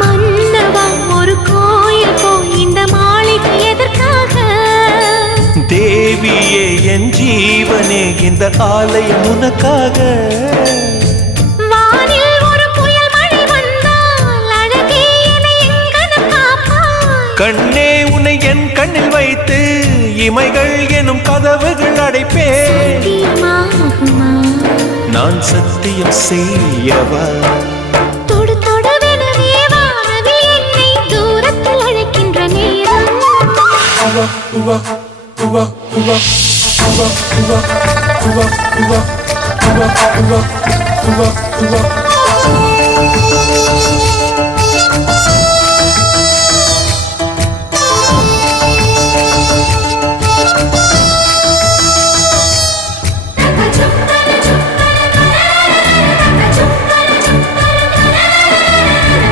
மன்னவா ஒரு கோயில் இந்த மாளிகை எதற்காக? தேவியே என் ஜீவனே இந்த ஆலயம் உனக்காக. வானில் ஒரு புயல் மழை வந்தால் அழகே என்னை எங்கனம் காப்பாய். கண்ணே உன்னை என் கண்ணில் வைத்து இமைகள் எனும் கதவுகள் அடைப்பேன். சத்தியமாகுமா? நான் சத்தியம் செய்யவா? தொடு தொடுவெனவே வானவில் என்னை தூரத்தில் அழைக்கின்ற நேரம்.